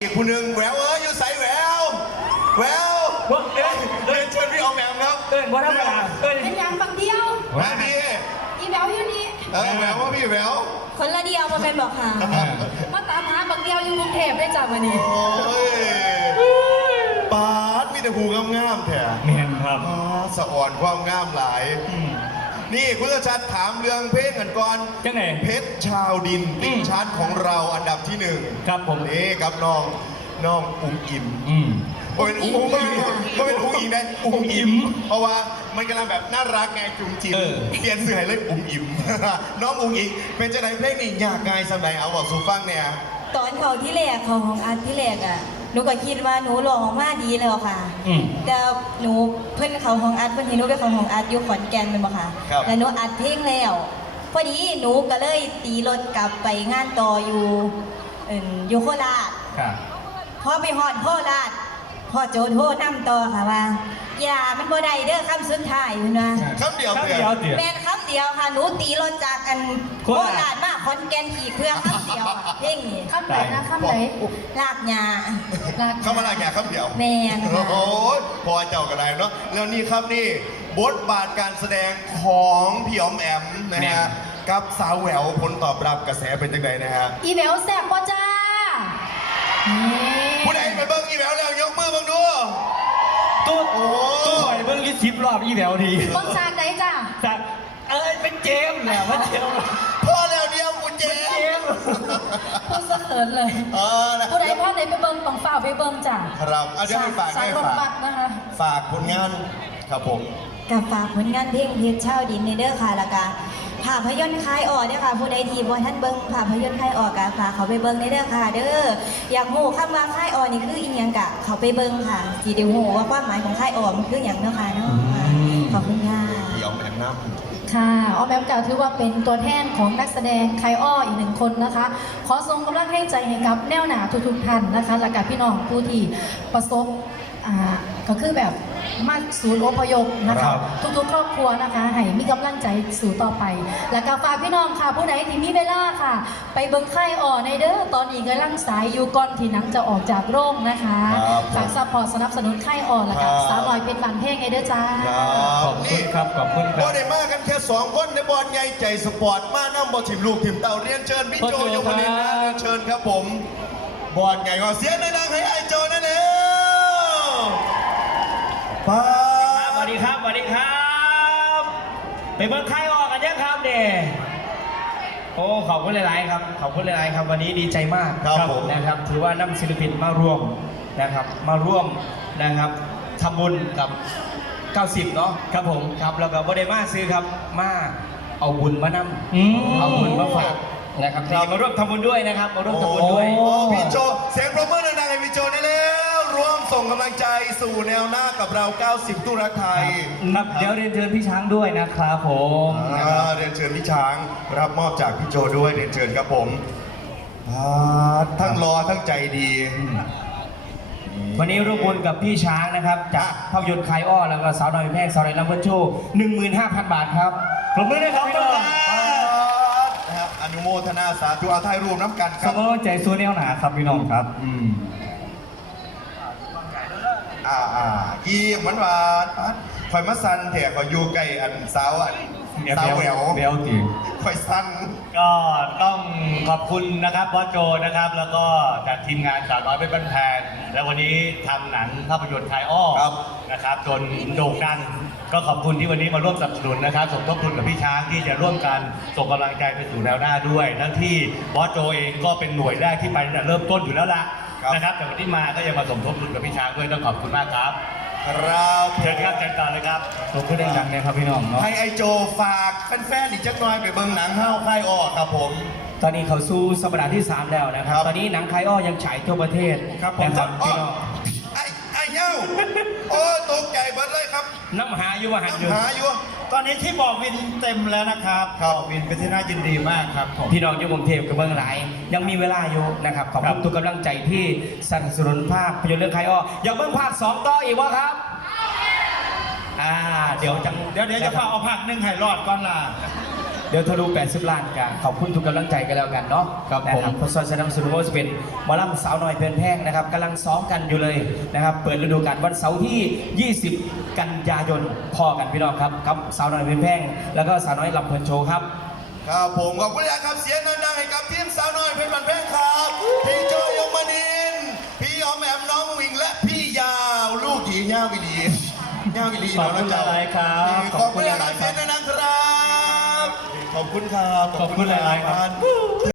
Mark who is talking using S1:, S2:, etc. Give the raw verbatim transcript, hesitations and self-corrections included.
S1: อีกคนหนึ่งแหววเอ้ยอยู่ใส่แหววแหววเอ้ยเดินชวนพี่ออกแบบครับ
S2: เอิ้นว่าธรรมดาเอิ้น
S3: เป็นอย่างฝั่งเดียว
S1: มาพี่
S3: อีแววอยู่นี่
S1: เออแหววว่าพี่แหวว
S3: คนละเดียวมาเป็นบอกค่ะมาตามหาบักเดียวอยู่กรุงเทพได้จับวันนี้
S1: โอ้ยปาดมีแต่หูงามๆแถม
S2: เมียนครับ
S1: สะอ่อนความงามหลายนี่คุณชัดถามเรื่องเพลงกันก่อน
S2: จังไหน
S1: เพชรชาวดินติดชาร์ตของเราอันดับที่หนึ่ง
S2: ครับผม
S1: นี่ครับน้องน้องอุ้มอิ่ม
S2: อืม
S1: ก็เป็นอุ้มก็เป็นอุ้มอิ่มได้อุ้มอิ่มเพราะว่ามันกำลังแบบน่ารักไงจุ๋มจิ๋มเปลี่ยนเสื้อให้เลยอุ้มอิ่มน้องอุ้มอิ่มเป็นจะไหนเพลงนี้ยากไงสำหรับเอาบอกสู่ฟังเนี่ย
S3: ตอนเขาที่แรกเขาของอาร์ตที่แรกอ่ะหนูก็คิดว่าหนูร้องมาดีแล้วค่ะแต่หนูเพื่อนเขาของอาร์ตเพื่อนที่หนูไปเขาของอาร์ตอยู่ขอนแก่นเป็นบ่ค่ะแล้วหนูอัดเพลงแล้วพอดีหนูก็เลยตีรถกลับไปงานต่ออยู่อยู่โคราชพอไปฮอดโคราชพ่อโจโทรนำต่อค่ะว่ากีฬามันบ่ได้เด้อคำสุดท้ายเห็นไหม
S1: คำเดียว
S3: แม่นคำเดียวค่ะหนูตีรถจากกันโคราชมาขอนแก่นขี่เครื่องคำเดียวเพลงนี้คำไหนนะคำไหนลากยา
S1: คำว่าลากยาคำเดียว
S3: แม่น
S1: โอ้ยพอเจ้าก็ได้เนาะแล้วนี่ครับนี่บทบาทการแสดงของพี่อ๋อมแอมนะฮะกับสาวแหววผลตอบรับกระแสเป็นยังไงนะฮะ
S3: อีแหววแซ่บป่ะจ้า
S1: ผู้ใดไปเบิ้งอีแหววแล้วยกมือเบิ้งดู
S2: ตู้โอ้ตู้ไปเบิ้งยี่สิบรอบอีแหววดี
S3: เบิ้งจากไหนจ้า
S2: จากเอ้ยเป็นเจมแหละว่าเจม
S1: พอแล้วเดียวกูเจม
S3: พูดเสถิญเลยผู้ใดพลาดไหนไปเบิ้งต้องฝ่าไปเบิ้งจ้า
S1: ครับเอาเดี๋ยวไปฝากให้ฝาก
S3: นะคะ
S1: ฝากผลงานครับผม
S3: กับฝากผลงานเพลงเพชรชาวดินในเด้อค่ะละกาภาพยนตร์คลายออกเนี่ยค่ะผู้ใดที่บ่ท่านเบิ้งภาพยนตร์คลายออกกะฝากเขาไปเบิ้งในเด้อค่ะเด้ออยากหูคำว่าคลายออกนี่คืออีหยังกะเขาไปเบิ้งค่ะจีเดียวหูว่าความหมายของคลายออกมันคืออย่างเนาะค่ะเนาะขอบคุณค่ะ
S1: เดี๋ยวแอมน้ำ
S3: ค่ะออมแอมกล่าวถือว่าเป็นตัวแทนของนักแสดงคลายอ้ออีกหนึ่งคนนะคะขอส่งกำลังให้ใจให้กับแนวหนาทุกๆท่านนะคะและกับพี่น้องผู้ที่ประสบอ่าก็คือแบบมาศูนย์อพยพนะคะทุกๆครอบครัวนะคะให้มีกำลังใจสู่ต่อไปแล้วก็ฝากพี่น้องค่ะผู้ใดที่มีเวลาค่ะไปเบิ้งไข่อ่อในเด้อตอนนี้กำลังสายอยู่ก่อนที่หนังจะออกจากโรงนะคะฝากซัพพอร์ตสนับสนุนไข่อ่อแล้วก็สาวลอยเป็นบันเพลงไอเด้อจ้า
S2: ขอบคุณครับขอบคุณครับ
S1: บอลได้มากันแค่สองคนในบอลใหญ่ใจสปอร์ตมาน้ำบอลถิ่มลูกถิ่มเต่าเรียนเชิญพี่โจยกประเด็นนะเรียนเชิญครับผมบอลใหญ่ก็เสียงดังให้ไอโจนั่นเองป้า
S2: สวัสดีครับสวัสดีครับไปเบิ้งไข่ออกกันเยอะครับเด็โอ้ขอบคุณหลายๆครับขอบคุณหลายๆครับวันนี้ดีใจมาก
S1: ครับผม
S2: นะครับถือว่านำศิลปินมาร่วมนะครับมาร่วมนะครับทำบุญกับเก้าสิบเนาะครับผมครับแล้วก็บริมาซื้อครับมาเอาบุญมานำเอาบุญมาฝากนะครับที่มาร่วมทำบุญด้วยนะครับมาร่วมทำบุญด้วย
S1: พี่โจเสียงปรบมือดังๆให้พี่โจได้แล้วร่วมส่งกำลังใจสู่แนวหน้ากับเราเก้าสิบตู้รักไทย
S2: ครับเดี๋ยวเรียนเชิญพี่ช้างด้วยนะครับผม
S1: เรียนเชิญพี่ช้างรับมอบจากพี่โจด้วยเรียนเชิญครับผมทั้งรอทั้งใจดี
S2: วันนี้ร่วมบุญกับพี่ช้างนะครับจากภาพยนตร์คลายอ้อแล้วก็สาวน้อยแพงสาวไรลำเพินโชว์หนึ่งหมื่นห้าพันบาทครับปรบมือด้วยครับ
S1: นะครับอนุโมทนาสาธุอาทัยรวมน้ำกันค
S2: รับขอบใจซูเนียลหนาครับพี่น้องครับอืม
S1: อ่าอ่ายี่หวานหวานคอยมาซันแถคอยอยู่ใกล้อันสาวอันสาวแหวว
S2: แหววตี
S1: คอยซัน
S2: ก็ต้องขอบคุณนะครับบอสโจนะครับแล้วก็จากทีมงานสาวน้อยเป็นบ้านแพงและวันนี้ทำหนังภาพยนตร์คลายอ้อนะครับจนโด่งดังก็ขอบคุณที่วันนี้มาร่วมสนับสนุนนะครับสมทบทุนกับพี่ช้างที่จะร่วมกันส่งกำลังใจไปสู่แนวหน้าด้วยทั้งที่บอสโจเองก็เป็นหน่วยแรกที่ไปเริ่มต้นอยู่แล้วล่ะนะครับแต่วันที่มาก็ยังมาสมทบทุนกับพี่ช้างด้วยต้องขอบคุณมากครับ
S1: ครับ
S2: เชิญครับเชิญต่อเลยครับขอบคุณดังๆเลยครับพี่น้องเนาะ
S1: ให้ไอโจฝากแฟนๆอีกจักหน่อยไปเบิ่งหนังห้าวค่ายอ้อครับผม
S2: ตอนนี้เขาสู้สัปดาห์ที่สามแล้วนะครับตอนนี้หนังคลายอ้อยังฉายทั่วประเทศ
S1: ครับผมพี่น้องไอ้ไอ้เย้าโอ้ตกใจเบิดเลยครับ
S2: น้ำหาอยู่มาหันอยู่
S1: หาอยู่
S4: ตอนนี้ที่บอกวินเต็มแล้วนะครับ
S1: ครับ
S4: วินเป็นที่น่ายินดีมากครับ
S2: พี่น้องอยู่กรุงเทพกับเมืองหลายยังมีเวลาอยู่นะครับขอบคุณทุกกำลังใจที่สนับสนุนภาพยนตร์เรื่องคลายอ้ออยากเบิ่งภาคสองต่ออีกวะครับอ่าเดี๋ยวจัง
S4: เดี๋ยวเดี๋ยวจะพาเอาภาคหนึ่งให้รอดก่อนล่ะ
S5: เดี๋ยวทะลุแปดสิบล้านกันขอบคุณทุกกำลังใจกันแล้วกันเนาะ
S1: ครับ
S5: นะ
S1: ผม
S5: เพราะส่วนสนับสนุนว่าจะเป็นหมอลำสาวน้อยเพลินแพงนะครับกำลังซ้อมกันอยู่เลยนะครับเปิดฤดูกาลวันเสาร์ที่ ยี่สิบ กันยายนพอกันพี่น้องครับกับสาวน้อยเพลินแพงแล้วก็สาวน้อยลำเพลินโชว์ครับ
S1: ครับผมขอบคุณครับเสียงดังๆให้กับทีมสาวน้อยเพชรบันแพงครับพี่โจยงมนินทร์พี่ออมแอมน้องวิงและพี่ยาวลูกหญิงย่าวิลีย่าวิลี
S5: ขอบคุณหลายๆครับ
S1: ขอบคุณหลายๆเสียงดังๆครับขอบคุณครับ
S5: ขอบคุณหลายๆครับ